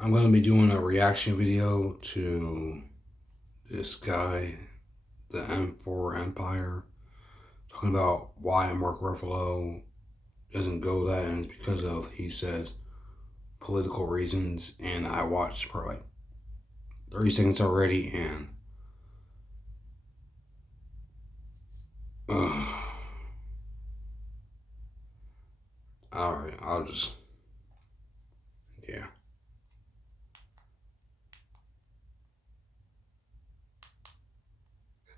I'm going to be doing a reaction video to this guy, the M4 Empire, talking about why Mark Ruffalo doesn't go that, and it's because of, he says, political reasons. And I watched for like 30 seconds already, and all right, I'll just, yeah.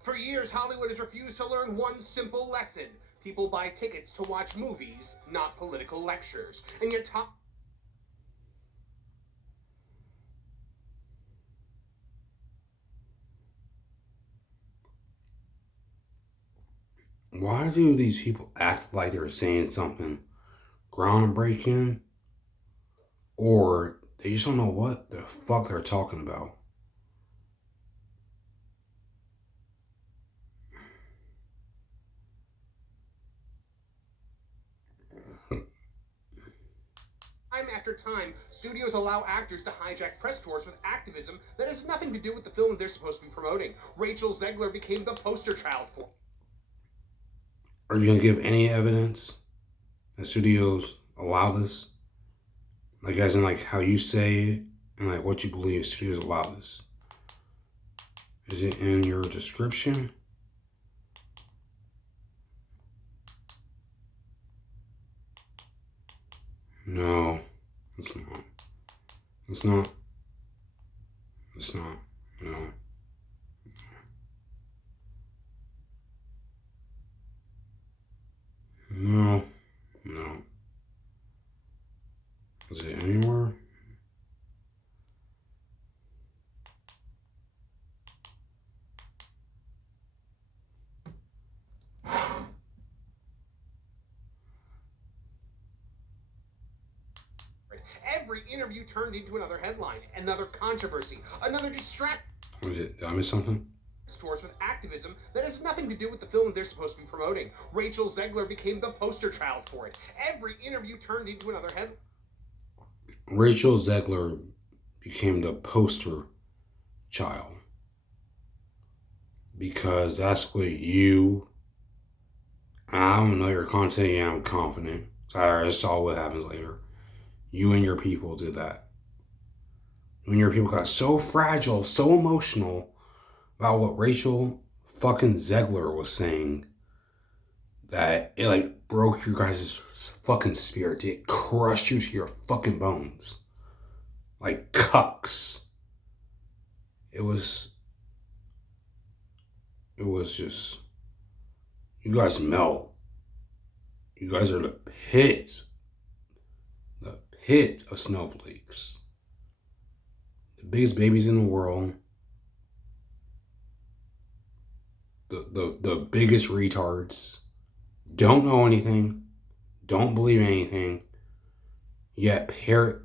For years, Hollywood has refused to learn one simple lesson. People buy tickets to watch movies, not political lectures. And yet, Why do these people act like they're saying something groundbreaking, or they just don't know what the fuck they're talking about? time after time, studios allow actors to hijack press tours with activism that has nothing to do with the film they're supposed to be promoting. Rachel Zegler became the poster child for. Are you gonna give any evidence that studios allow this? Like, as in, like, how you say it and like what you believe studios allow this? Is it in your description? No, it's not. It's not. It's not. No. No. No. Is it anywhere? Every interview turned into another headline, another controversy, another distraction. What is it? Did I miss something? Tours with activism that has nothing to do with the film they're supposed to be promoting. Rachel Zegler became the poster child for it. Every interview turned into another headline. Rachel Zegler became the poster child because that's what you. I don't know your content, and I'm confident. So I saw what happens later. You and your people did that. When your people got so fragile, so emotional about what Rachel fucking Zegler was saying, that it like broke your guys' fucking spirit. It crushed you to your fucking bones. Like cucks. It was just, you guys melt. You guys are the pit of snowflakes. The biggest babies in the world. The biggest retards. Don't know anything. Don't believe anything. Yet parrot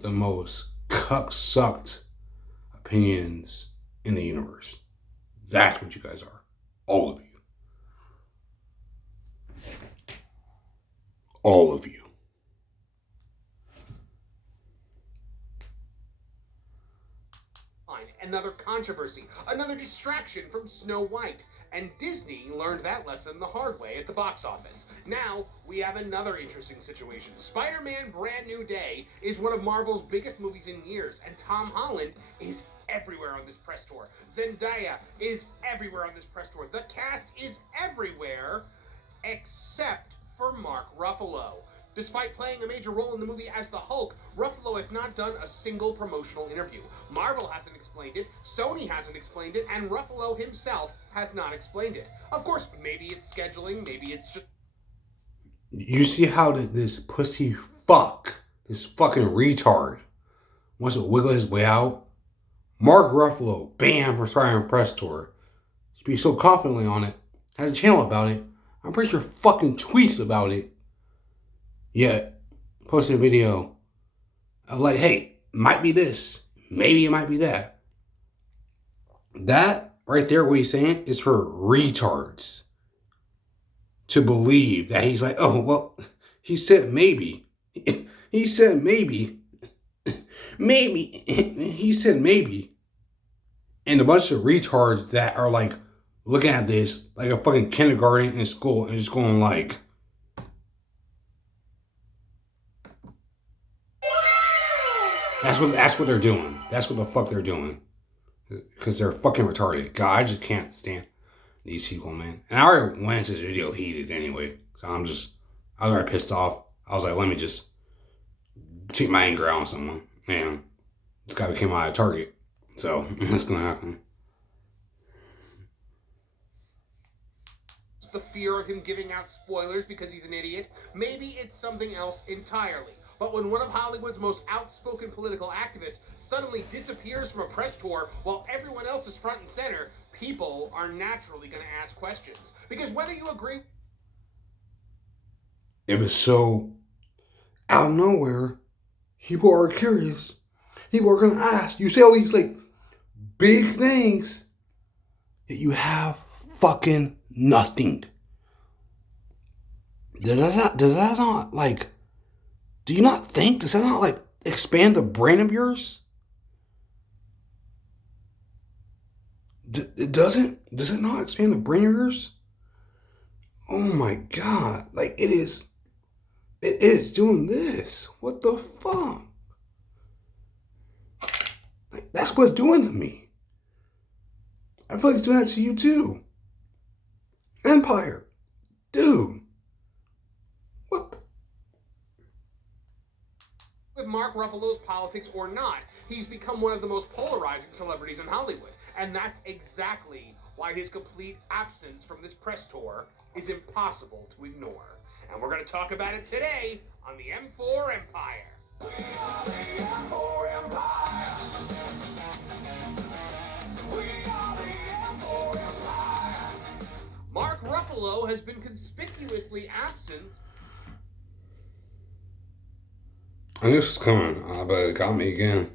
the most cuck-sucked opinions in the universe. That's what you guys are. All of you. All of you. Another controversy, another distraction from Snow White. And Disney learned that lesson the hard way at the box office. Now, we have another interesting situation. Spider-Man Brand New Day is one of Marvel's biggest movies in years, and Tom Holland is everywhere on this press tour. Zendaya is everywhere on this press tour. The cast is everywhere, except for Mark Ruffalo. Despite playing a major role in the movie as the Hulk, Ruffalo has not done a single promotional interview. Marvel hasn't explained it, Sony hasn't explained it, and Ruffalo himself has not explained it. Of course, maybe it's scheduling, maybe it's just... You see how this pussy fuck, this fucking retard, wants to wiggle his way out? Mark Ruffalo, bam, for Spider-Man press tour. Speaks so confidently on it. Has a channel about it. I'm pretty sure fucking tweets about it. Yet, posting a video of like, hey, might be this. Maybe it might be that. That right there, what he's saying, is for retards to believe that he's like, oh, well, he said maybe. He said maybe. Maybe. He said maybe. And a bunch of retards that are like looking at this like a fucking kindergarten in school and just going like, that's what they're doing. That's what the fuck they're doing. Because they're fucking retarded. God, I just can't stand these people, man. And I already went into this video heated anyway. So I was already pissed off. I was like, let me just take my anger out on someone. And this guy became my target. So that's gonna happen. The fear of him giving out spoilers because he's an idiot. Maybe it's something else entirely. But when one of Hollywood's most outspoken political activists suddenly disappears from a press tour while everyone else is front and center, people are naturally going to ask questions. Because whether you agree... It was so out of nowhere, people are curious. People are going to ask. You say all these like big things that you have fucking nothing. Does that not like, do you not think, does that not like expand the brain of yours? Does it not expand the brain of yours? Oh my God. Like it is doing this. What the fuck? Like, that's what it's doing to me. I feel like it's doing that to you too. Empire. Dude. What the? With Mark Ruffalo's politics or not, he's become one of the most polarizing celebrities in Hollywood. And that's exactly why his complete absence from this press tour is impossible to ignore. And we're going to talk about it today on the M4 Empire. We are the M4 Empire. We are the M4 Empire. Mark Ruffalo has been conspicuously absent. I knew this was coming, but it got me again.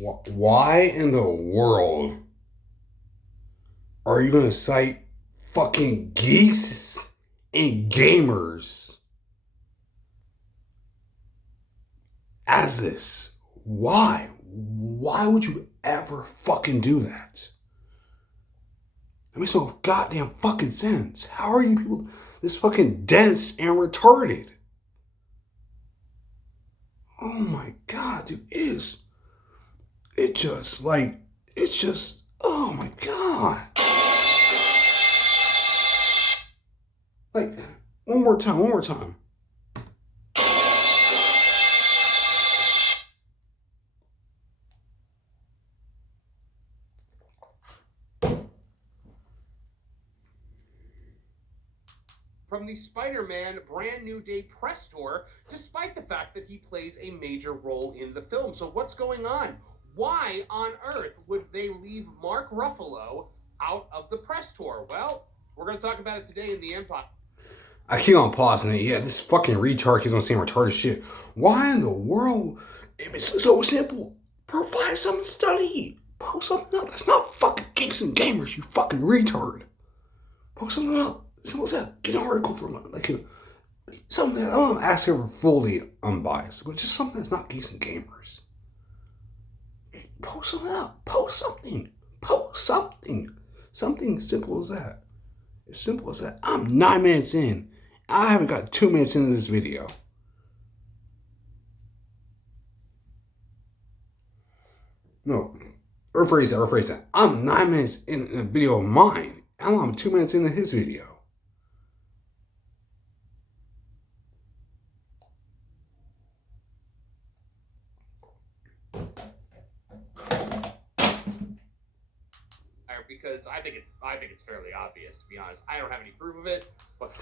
Why in the world are you going to cite fucking geeks and gamers as this? Why? Why would you ever fucking do that? It makes no goddamn fucking sense. How are you people this fucking dense and retarded? Oh my God, dude, oh my God. Like, one more time. From the Spider-Man Brand New Day press tour, despite the fact that he plays a major role in the film. So what's going on? Why on earth would they leave Mark Ruffalo out of the press tour? Well, we're going to talk about it today in the Empire. I keep on pausing it. Yeah, this fucking retard keeps on saying retarded shit. Why in the world? It's so simple. Provide something to study. Post something up. That's not fucking geeks and gamers, you fucking retard. Post something up. Simple as that. Get an article from like something. I don't ask her for fully unbiased, but just something that's not geeks and gamers. Post something up. Post something. Something simple as that. As simple as that. I'm 9 minutes in. I haven't got 2 minutes into this video. No. Rephrase that. I'm 9 minutes in a video of mine. I'm 2 minutes into his video. Because I think it's fairly obvious, to be honest. I don't have any proof of it, but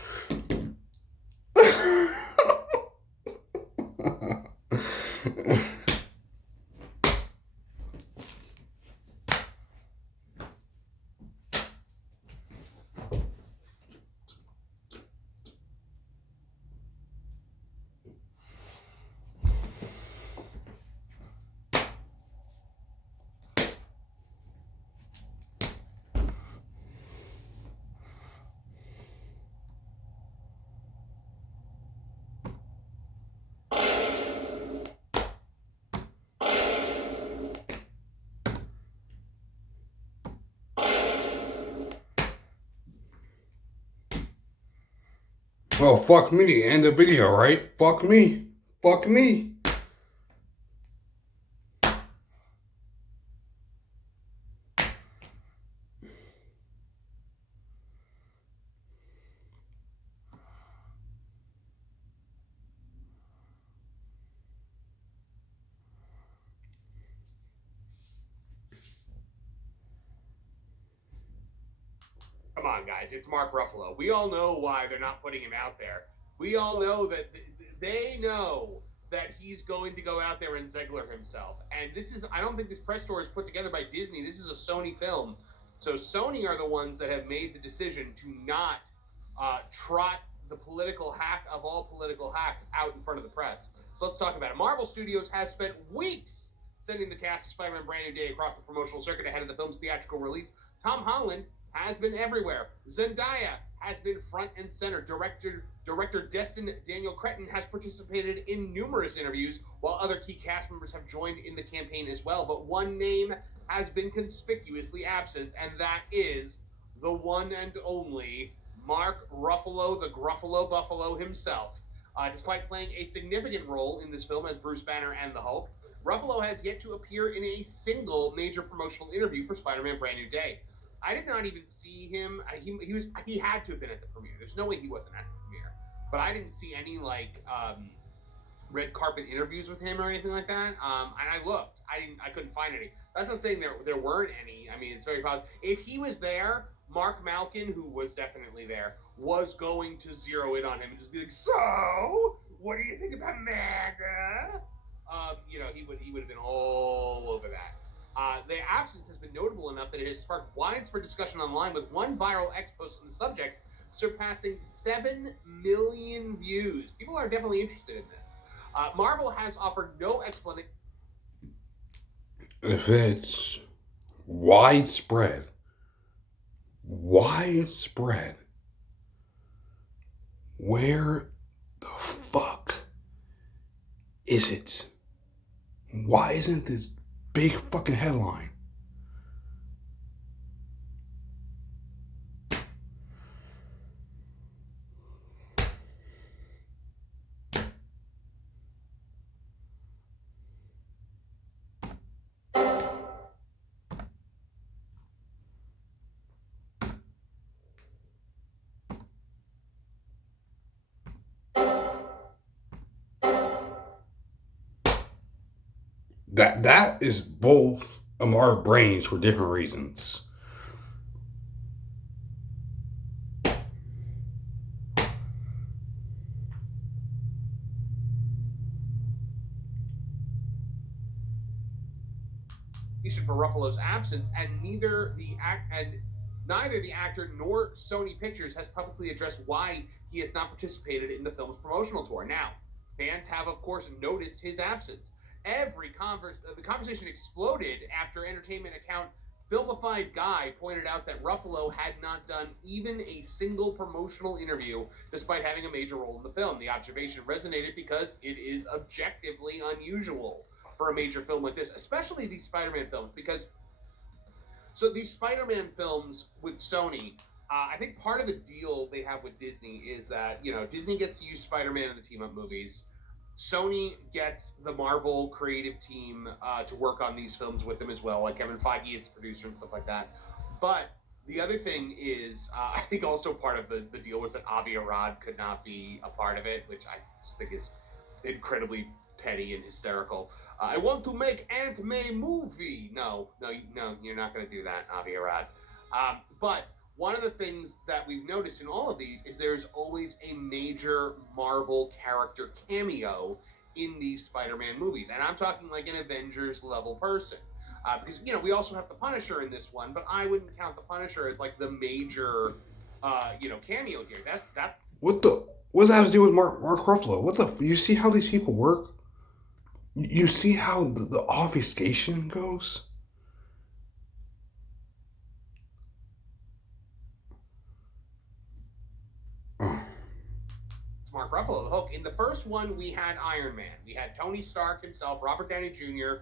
Well, fuck me. End the video, right? Fuck me. Fuck me. Come on, guys, it's Mark Ruffalo. We all know why they're not putting him out there. We all know that they know that he's going to go out there and Ziegler himself. And this is, I don't think this press tour is put together by Disney. This is a Sony film. So Sony are the ones that have made the decision to not trot the political hack of all political hacks out in front of the press. So let's talk about it. Marvel Studios has spent weeks sending the cast of Spider-Man Brand New Day across the promotional circuit ahead of the film's theatrical release. Tom Holland has been everywhere. Zendaya has been front and center. Director Destin Daniel Cretton has participated in numerous interviews, while other key cast members have joined in the campaign as well. But one name has been conspicuously absent, and that is the one and only Mark Ruffalo, the Gruffalo Buffalo himself. Despite playing a significant role in this film as Bruce Banner and the Hulk, Ruffalo has yet to appear in a single major promotional interview for Spider-Man Brand New Day. I did not even see him. He had to have been at the premiere. There's no way he wasn't at the premiere. But I didn't see any red carpet interviews with him or anything like that. And I looked. I couldn't find any. That's not saying there weren't any. I mean, it's very possible. If he was there, Mark Malkin, who was definitely there, was going to zero in on him and just be like, "So, what do you think about MAGA?" He would have been all over that. Their absence has been notable enough that it has sparked widespread discussion online, with one viral X post on the subject surpassing 7 million views. People are definitely interested in this. Marvel has offered no explanation. If it's widespread, where the fuck is it? Why isn't this big fucking headline? That is both of our brains for different reasons. For Ruffalo's absence, and neither the actor nor Sony Pictures has publicly addressed why he has not participated in the film's promotional tour. Now, fans have, of course, noticed his absence. The conversation exploded after entertainment account Filmified Guy pointed out that Ruffalo had not done even a single promotional interview despite having a major role in the film. The observation resonated because it is objectively unusual for a major film like this, especially these Spider-Man films, because these Spider-Man films with Sony, I think part of the deal they have with Disney is that, Disney gets to use Spider-Man in the team-up movies. Sony gets the Marvel creative team to work on these films with them as well, like Kevin Feige is the producer and stuff like that. But the other thing is, I think also part of the deal was that Avi Arad could not be a part of it, which I just think is incredibly petty and hysterical. I want to make Aunt May movie. No, you're not going to do that, Avi Arad. But one of the things that we've noticed in all of these is there's always a major Marvel character cameo in these Spider-Man movies. And I'm talking like an Avengers level person. Because, we also have the Punisher in this one, but I wouldn't count the Punisher as like the major, cameo here. What does that have to do with Mark Ruffalo? You see how these people work? You see how the obfuscation goes? It's Mark Ruffalo, the Hulk. In the first one, we had Iron Man. We had Tony Stark himself, Robert Downey Jr.,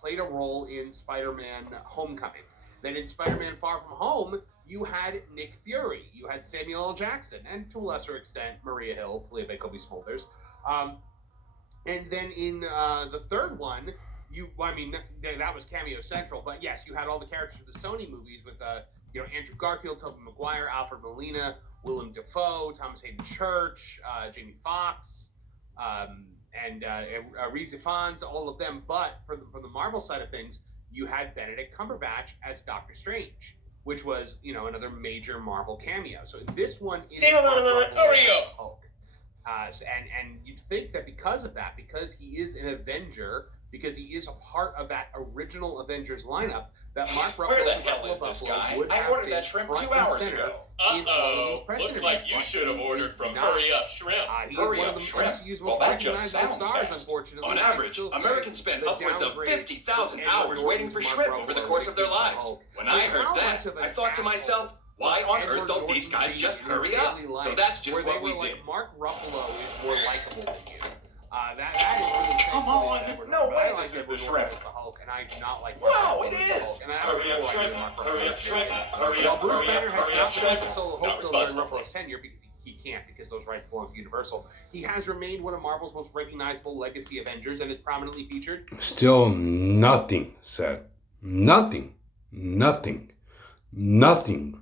played a role in Spider-Man Homecoming. Then in Spider-Man Far From Home, you had Nick Fury, you had Samuel L. Jackson, and to a lesser extent, Maria Hill, played by Kobe Smulders. And then in the third one, that was Cameo Central, but yes, you had all the characters from the Sony movies with Andrew Garfield, Tobey Maguire, Alfred Molina, Willem Dafoe, Thomas Hayden Church, Jamie Foxx, and Rhys Ifans, all of them. But from the Marvel side of things, you had Benedict Cumberbatch as Doctor Strange, which was another major Marvel cameo. So this one is hurry up. Hulk. And you'd think that because of that, because he is an Avenger, because he is a part of that original Avengers lineup, that Mark Ruffalo, where the hell is this guy? I ordered that shrimp 2 hours ago. Looks like you should have ordered from Hurry Up Shrimp. Hurry Up Shrimp? Well, that just sounds fast. On average, Americans spend upwards of 50,000 hours waiting for shrimp over the course of their lives. When I heard that, I thought to myself, why on earth don't these guys just hurry up? So that's just what we did. Mark Ruffalo is more likable than you. That is really come on! No way this is the shrimp. And I do not like. Wow, it is! Hurry up, shrimp! Hurry up, shrimp! Hurry up, hurry up, hurry up, shrimp! Not responsible for Ruffalo's tenure because he can't, because those rights belong to Universal. He has remained one of Marvel's most recognizable legacy Avengers and is prominently featured. Still nothing said. Nothing. Nothing. Nothing.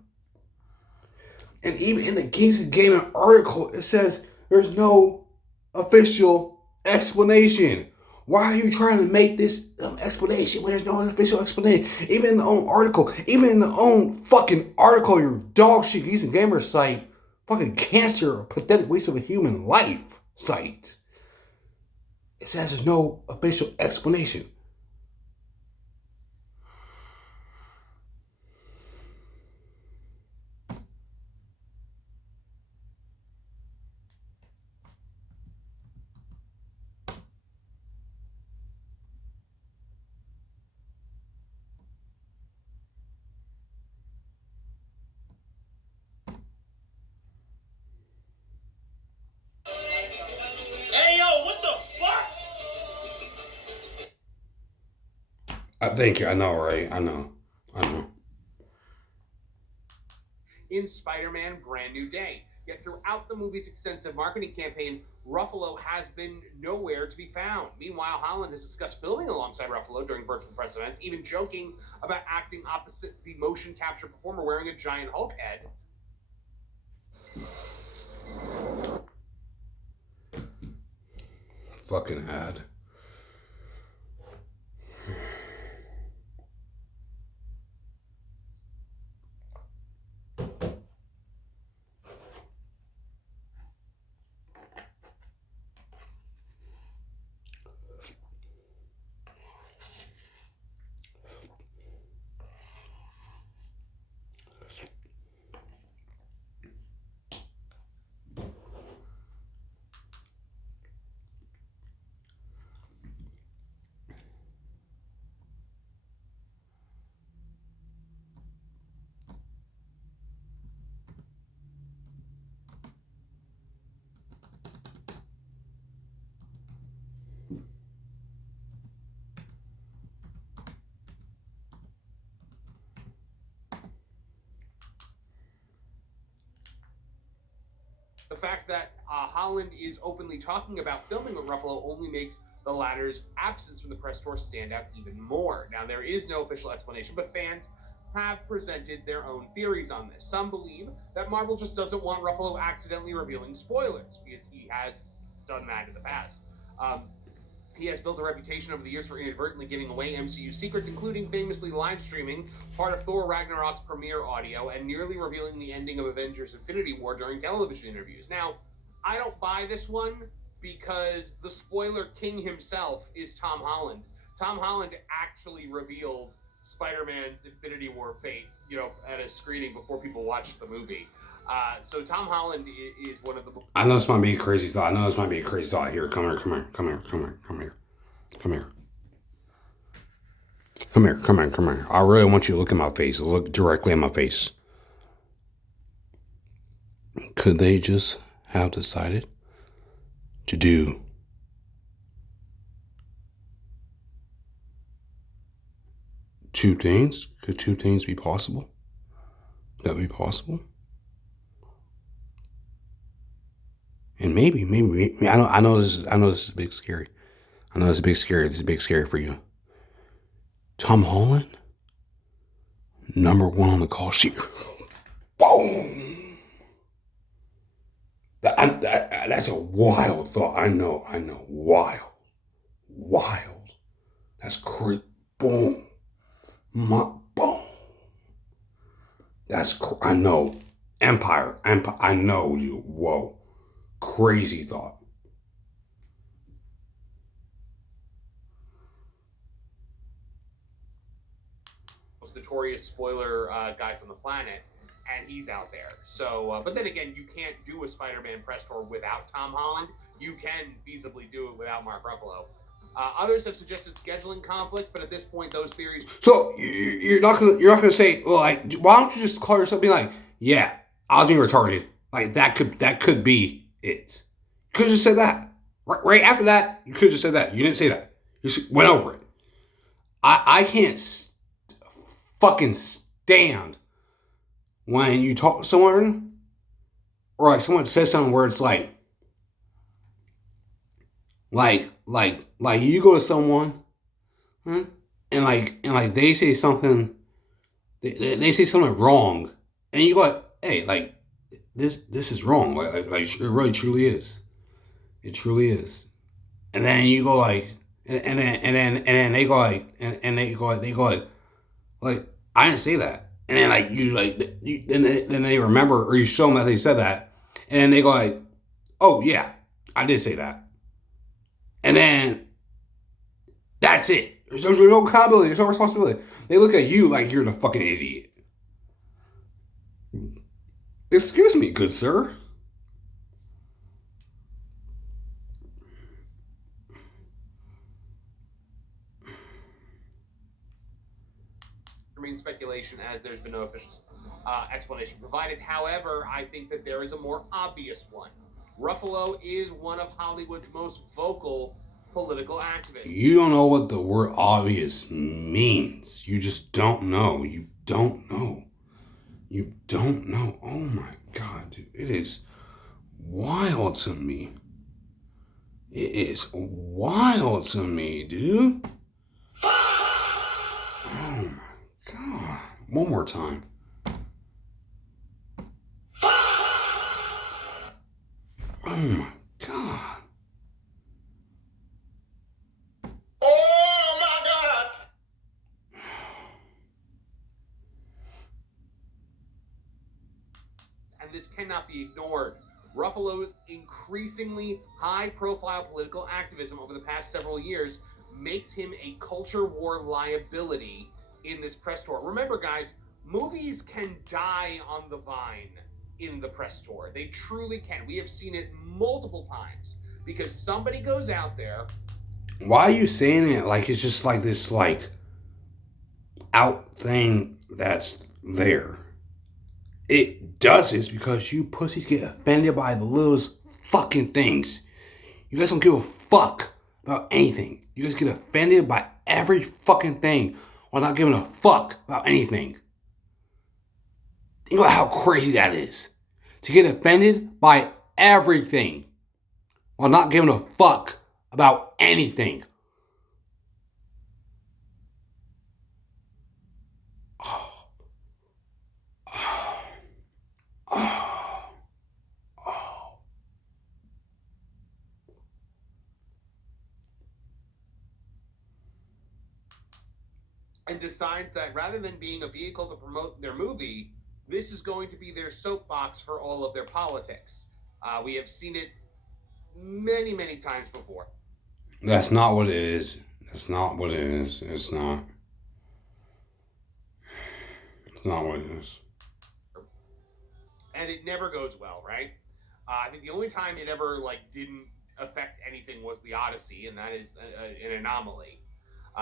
And even in the Geeks of Gaming article, it says there's no official explanation. Why are you trying to make this explanation when there's no official explanation? Even in the own article, even in the own fucking article, your dog shit Geeks and Gamer site, fucking cancer, pathetic waste of a human life site. It says there's no official explanation. Thank you. I know, right? I know. In Spider-Man Brand New Day. Yet throughout the movie's extensive marketing campaign, Ruffalo has been nowhere to be found. Meanwhile, Holland has discussed filming alongside Ruffalo during virtual press events, even joking about acting opposite the motion capture performer wearing a giant Hulk head. Fucking ad. The fact that Holland is openly talking about filming with Ruffalo only makes the latter's absence from the press tour stand out even more. Now, there is no official explanation, but fans have presented their own theories on this. Some believe that Marvel just doesn't want Ruffalo accidentally revealing spoilers, because he has done that in the past. He has built a reputation over the years for inadvertently giving away MCU secrets, including famously live streaming part of Thor Ragnarok's premiere audio and nearly revealing the ending of Avengers Infinity War during television interviews. Now, I don't buy this one because the spoiler king himself is Tom Holland. Tom Holland actually revealed Spider-Man's Infinity War fate, at a screening before people watched the movie. So Tom Holland is one of the... I know this might be a crazy thought. Here, come here. I really want you to look at my face. Look directly at my face. Could they just have decided to do two things be possible? That be possible? And maybe I know this is a big scary. I know it's a big scary. This is a big scary for you. Tom Holland, number 1 on the call sheet. Boom. That's a wild thought. I know. Wild. That's crazy. Boom. Boom. I know. Empire. I know you. Whoa. Crazy thought. Most notorious spoiler guys on the planet, and he's out there. So, but then again, you can't do a Spider-Man press tour without Tom Holland. You can feasibly do it without Mark Ruffalo. Others have suggested scheduling conflicts, but at this point, those theories. So you're not gonna say, well, like, why don't you just call yourself being like, yeah, I was being retarded. Like that could be it. You could just say that. Right after that, you could just say that. You didn't say that. You went over it. I can't fucking stand when you talk to someone, or like someone says something where it's like you go to someone, and they say something, they say something wrong, and you go like, hey, like this is wrong, like it really truly is, it truly is, and then you go like, and then they go like, and they go like I didn't say that, and then like you like then they remember, or you show them that they said that, and then they go like, oh yeah, I did say that. And then that's it. There's no accountability. There's no responsibility. They look at you like you're the fucking idiot. Excuse me, good sir. Remains speculation, as there's been no official explanation provided. However, I think that there is a more obvious one. Ruffalo is one of Hollywood's most vocal political activists. You don't know what the word obvious means. You just don't know. You don't know. Oh my God, dude. It is wild to me. It is wild to me, dude. Oh my God. One more time. Oh my God. Oh my God. And this cannot be ignored. Ruffalo's increasingly high-profile political activism over the past several years makes him a culture war liability in this press tour. Remember, guys, movies can die on the vine in the press tour. They truly can. We have seen it multiple times because somebody goes out there. Why are you saying it like it's just like this like out thing that's there? It does this because you pussies get offended by the littlest fucking things. You guys don't give a fuck about anything. You guys get offended by every fucking thing while not giving a fuck about anything. Think about how crazy that is. To get offended by everything while not giving a fuck about anything. And decides that rather than being a vehicle to promote their movie, this is going to be their soapbox for all of their politics. We have seen it many, many times before. That's not what it is. That's not what it is. It's not. It's not what it is. And it never goes well, right? I think the only time it ever didn't affect anything was the Odyssey, and that is an anomaly.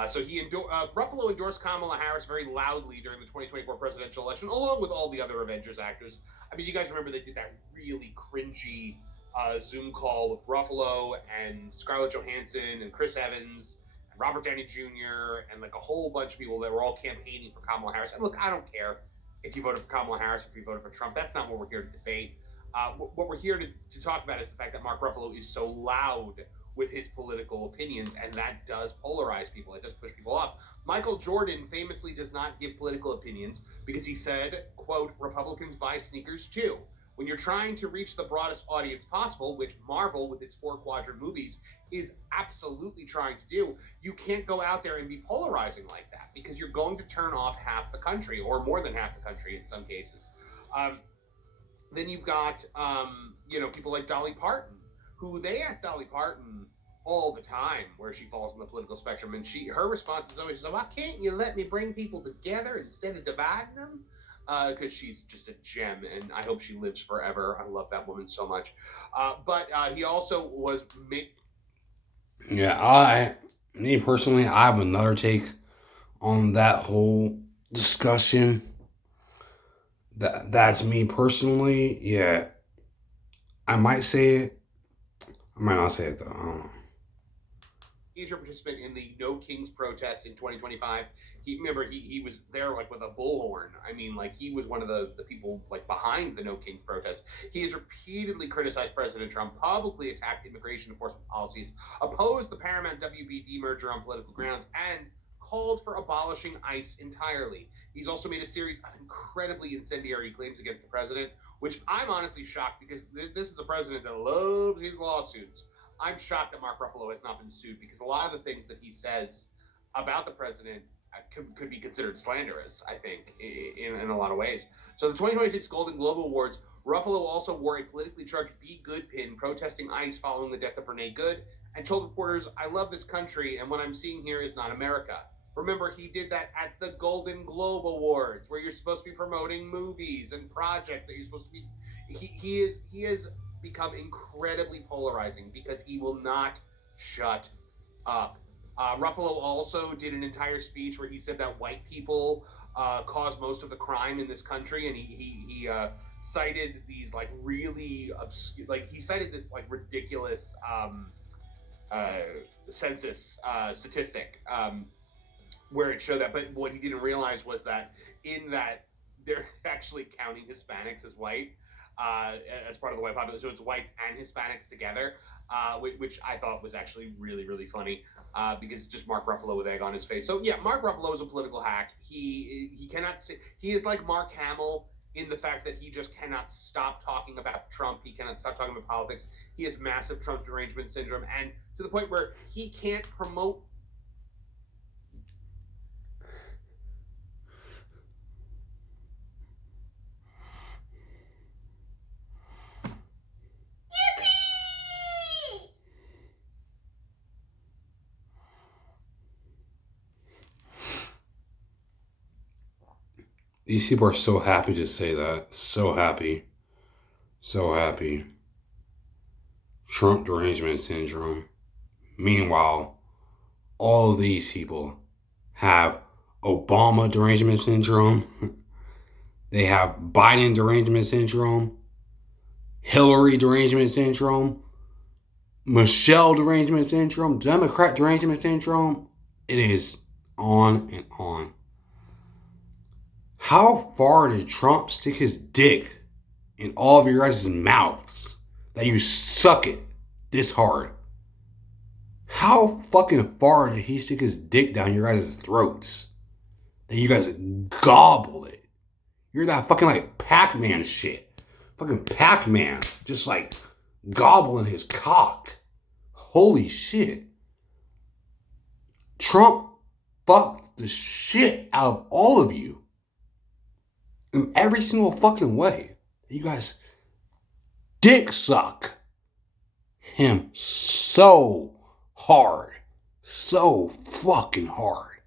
So Ruffalo endorsed Kamala Harris very loudly during the 2024 presidential election, along with all the other Avengers actors. I mean, you guys remember they did that really cringy Zoom call with Ruffalo and Scarlett Johansson and Chris Evans Robert Downey Jr. and like a whole bunch of people that were all campaigning for Kamala Harris. And look, I don't care if you voted for Kamala Harris, if you voted for Trump. That's not what we're here to debate. What we're here to talk about is the fact that Mark Ruffalo is so loud with his political opinions, and that does polarize people. It does push people off. Michael Jordan famously does not give political opinions because he said, quote, Republicans buy sneakers too. When you're trying to reach the broadest audience possible, which Marvel with its 4-quadrant movies is absolutely trying to do, you can't go out there and be polarizing like that because you're going to turn off half the country, or more than half the country in some cases. Then you've got, people like Dolly Parton, who they ask Dolly Parton all the time where she falls on the political spectrum, and her response is always, why can't you let me bring people together instead of dividing them? Because she's just a gem, and I hope she lives forever. I love that woman so much. But he also was... Me personally, I have another take on that whole discussion. That's me personally. Yeah. I might say it. I might not say it, though. I don't know. Major participant in the No Kings protest in 2025. He was there like with a bullhorn. I mean, like he was one of the people like behind the No Kings protest. He has repeatedly criticized President Trump, publicly attacked immigration enforcement policies, opposed the Paramount WBD merger on political grounds, and called for abolishing ICE entirely. He's also made a series of incredibly incendiary claims against the president, which I'm honestly shocked because this is a president that loves his lawsuits. I'm shocked that Mark Ruffalo has not been sued because a lot of the things that he says about the president could be considered slanderous, I think, in a lot of ways. So the 2026 Golden Globe Awards, Ruffalo also wore a politically charged Be Good pin protesting ICE following the death of Renee Good and told reporters, I love this country and what I'm seeing here is not America. Remember, he did that at the Golden Globe Awards where you're supposed to be promoting movies and projects that you're supposed to be... He is become incredibly polarizing because he will not shut up. Ruffalo also did an entire speech where he said that white people cause most of the crime in this country, and he cited these like really obscure, like he cited this like ridiculous census statistic where it showed that, but what he didn't realize was that in that they're actually counting Hispanics as white. As part of the white population, so it's whites and Hispanics together, which I thought was actually really, really funny because it's just Mark Ruffalo with egg on his face. So yeah, Mark Ruffalo is a political hack. He cannot say, he is like Mark Hamill in the fact that he just cannot stop talking about Trump. He cannot stop talking about politics. He has massive Trump derangement syndrome, and to the point where he can't promote. These people are so happy to say that. So happy. So happy. Trump derangement syndrome. Meanwhile, all of these people have Obama derangement syndrome. They have Biden derangement syndrome. Hillary derangement syndrome. Michelle derangement syndrome. Democrat derangement syndrome. It is on and on. How far did Trump stick his dick in all of your guys' mouths that you suck it this hard? How fucking far did he stick his dick down your guys' throats that you guys gobble it? You're that fucking like Pac-Man shit. Fucking Pac-Man just like gobbling his cock. Holy shit. Trump fucked the shit out of all of you. In every single fucking way. You guys dick suck him so hard. So fucking hard.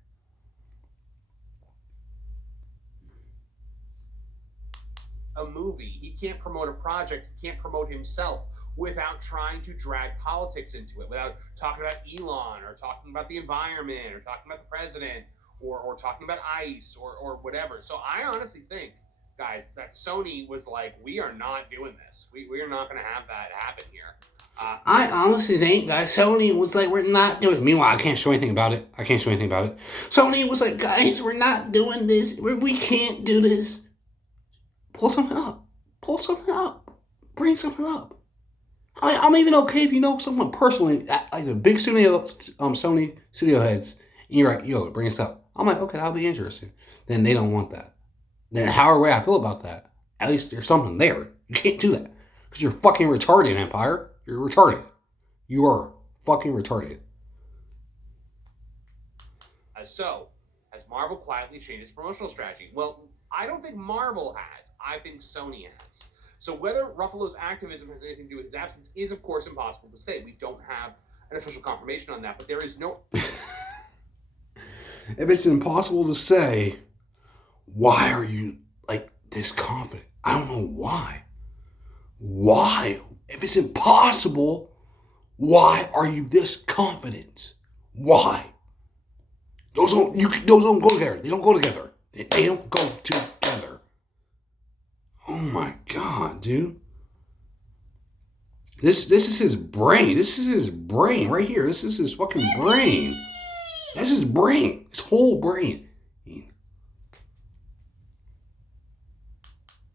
A movie. He can't promote a project. He can't promote himself without trying to drag politics into it, without talking about Elon or talking about the environment or talking about the president or talking about ICE or whatever. So I honestly think guys, that Sony was like, we are not doing this. We are not going to have that happen here. I honestly think that Sony was like, we're not doing it. Meanwhile, I can't show anything about it. Sony was like, guys, we're not doing this. We can't do this. Pull something up. Bring something up. I'm even okay if you know someone personally, like the big studio, Sony studio heads, and you're like, yo, bring us up. I'm like, okay, that'll be interesting. Then they don't want that. Then however way I feel about that, at least there's something there. You can't do that. Because you're fucking retarded, Empire. You're retarded. You are fucking retarded. So, has Marvel quietly changed its promotional strategy? Well, I don't think Marvel has. I think Sony has. So whether Ruffalo's activism has anything to do with his absence is, of course, impossible to say. We don't have an official confirmation on that, but there is no... If it's impossible to say, why are you, like, this confident? I don't know why. Why? If it's impossible, why are you this confident? Why? Those don't go together. They don't go together. They don't go together. Oh my God, dude. This is his brain. This is his brain right here. This is his fucking brain. That's his brain. His whole brain.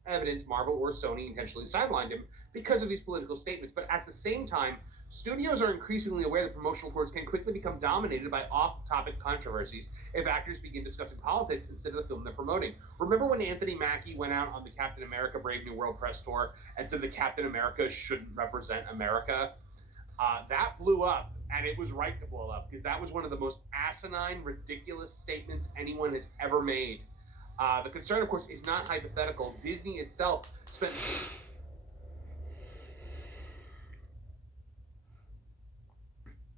Evidence Marvel or Sony intentionally sidelined him because of these political statements, but at the same time, studios are increasingly aware that promotional reports can quickly become dominated by off-topic controversies if actors begin discussing politics instead of the film they're promoting. Remember when Anthony Mackie went out on the Captain America Brave New World press tour and said that Captain America shouldn't represent America? That blew up, and it was right to blow up, because that was one of the most asinine, ridiculous statements anyone has ever made. The concern, of course, is not hypothetical. Disney itself spent...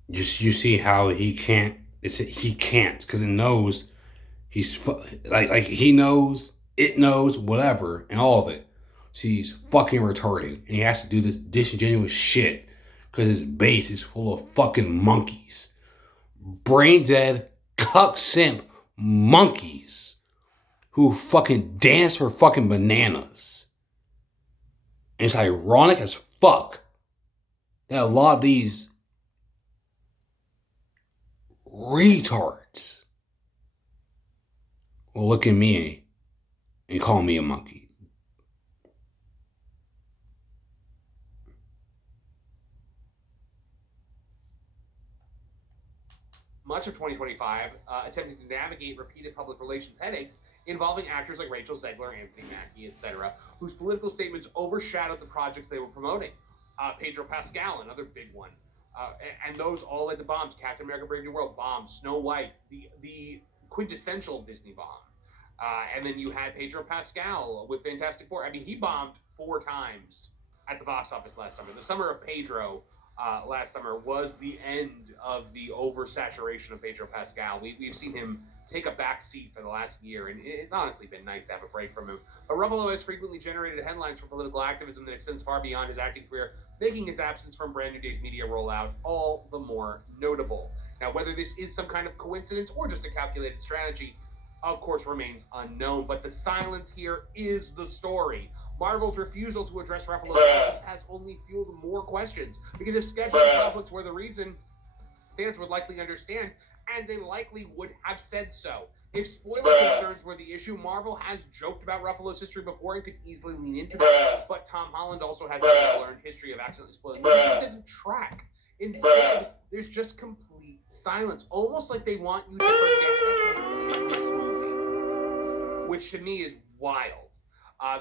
You see how he can't, he can't, because it knows he's, like he knows, it knows, whatever, and all of it. So he's fucking retarded, and he has to do this disingenuous shit, because his base is full of fucking monkeys. Brain dead, cuck simp monkeys who fucking dance for fucking bananas. And it's ironic as fuck that a lot of these retards will look at me and call me a monkey. Much of 2025 attempting to navigate repeated public relations headaches involving actors like Rachel Zegler, Anthony Mackie, etc., whose political statements overshadowed the projects they were promoting. Pedro Pascal, another big one. And those all led to bombs. Captain America Brave New World, bomb. Snow White, the quintessential Disney bomb. And then you had Pedro Pascal with Fantastic Four. I mean, he bombed 4 times at the box office last summer. The summer of Pedro last summer was the end of the oversaturation of Pedro Pascal. We've seen him take a back seat for the last year, and it's honestly been nice to have a break from him. But Ruffalo has frequently generated headlines for political activism that extends far beyond his acting career, making his absence from Brand New Day's media rollout all the more notable. Now, whether this is some kind of coincidence or just a calculated strategy, of course, remains unknown. But the silence here is the story. Marvel's refusal to address Ruffalo's absence has only fueled more questions, because if scheduling conflicts were the reason, fans would likely understand, and they likely would have said so. If spoiler concerns were the issue, Marvel has joked about Ruffalo's history before and could easily lean into that, but Tom Holland also has a learned history of accidentally spoiling movies. It doesn't track. Instead, there's just complete silence, almost like they want you to forget that he's in this movie, which to me is wild.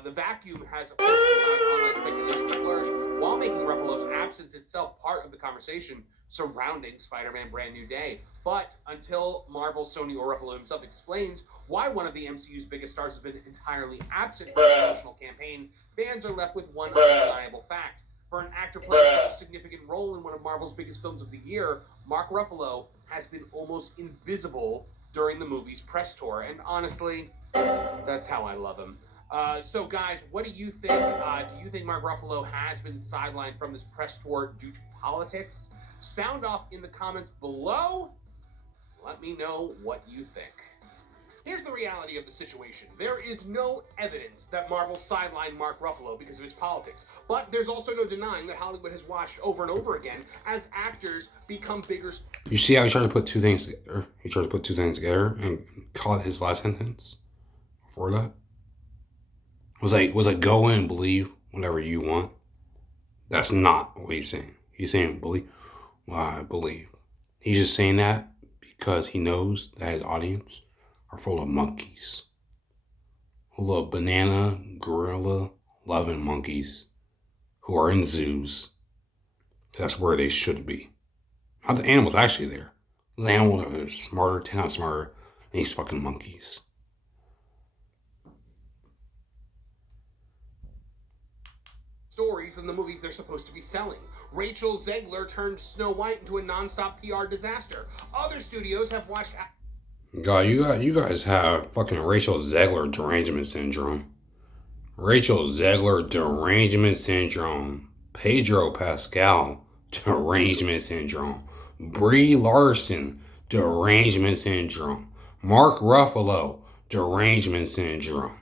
The vacuum has, of course, allowed online speculation to flourish, while making Ruffalo's absence itself part of the conversation surrounding Spider-Man Brand New Day. But until Marvel, Sony, or Ruffalo himself explains why one of the MCU's biggest stars has been entirely absent from the promotional campaign, fans are left with one undeniable fact. For an actor playing such a significant role in one of Marvel's biggest films of the year, Mark Ruffalo has been almost invisible during the movie's press tour. And honestly, that's how I love him. So guys, what do you think? Do you think Mark Ruffalo has been sidelined from this press tour due to politics? Sound off in the comments below. Let me know what you think. Here's the reality of the situation. There is no evidence that Marvel sidelined Mark Ruffalo because of his politics. But there's also no denying that Hollywood has watched over and over again as actors become bigger. You see how he tried to put two things together? He tried to put two things together and call it his last sentence before that. Was like go in and believe whatever you want. That's not what he's saying. He's saying believe. Well, I believe. He's just saying that because he knows that his audience are full of monkeys. Full of banana, gorilla loving monkeys who are in zoos. That's where they should be. Not the animals actually there. The animals are smarter, 10 times smarter than these fucking monkeys. Stories than the movies they're supposed to be selling. Rachel Zegler turned Snow White into a non-stop PR disaster. Other studios have watched... God, you guys have fucking Rachel Zegler derangement syndrome. Rachel Zegler derangement syndrome. Pedro Pascal derangement syndrome. Brie Larson derangement syndrome. Mark Ruffalo derangement syndrome.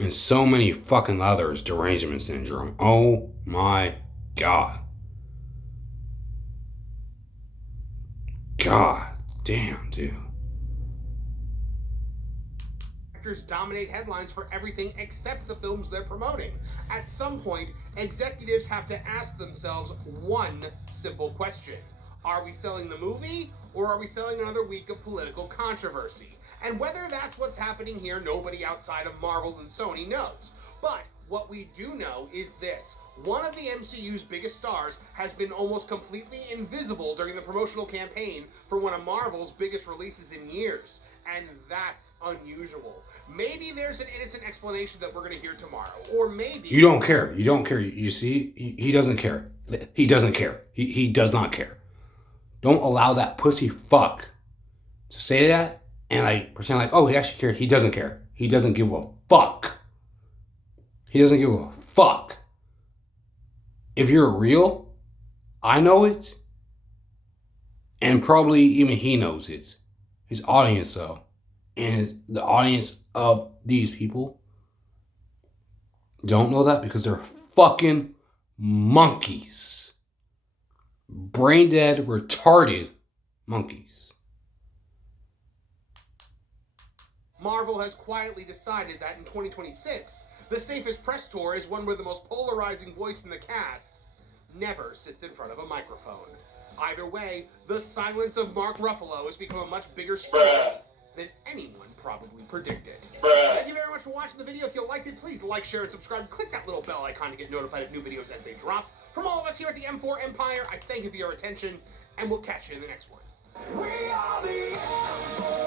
And so many fucking others derangement syndrome. Oh my God. God damn, dude. Actors dominate headlines for everything except the films they're promoting. At some point, executives have to ask themselves one simple question. Are we selling the movie, or are we selling another week of political controversy? And whether that's what's happening here, nobody outside of Marvel and Sony knows. But what we do know is this. One of the MCU's biggest stars has been almost completely invisible during the promotional campaign for one of Marvel's biggest releases in years. And that's unusual. Maybe there's an innocent explanation that we're going to hear tomorrow. Or maybe... You don't care. You don't care. You see? He doesn't care. He doesn't care. He does not care. Don't allow that pussy fuck to say that and like pretend like, oh, he actually cares. He doesn't care. He doesn't give a fuck. He doesn't give a fuck. If you're real, I know it. And probably even he knows it. His audience, though. And the audience of these people don't know that because they're fucking monkeys. Brain dead, retarded monkeys. Marvel has quietly decided that in 2026, the safest press tour is one where the most polarizing voice in the cast never sits in front of a microphone. Either way, the silence of Mark Ruffalo has become a much bigger story than anyone probably predicted. Thank you very much for watching the video. If you liked it, please like, share, and subscribe. Click that little bell icon to get notified of new videos as they drop. From all of us here at the M4 Empire, I thank you for your attention, and we'll catch you in the next one. We are the M4.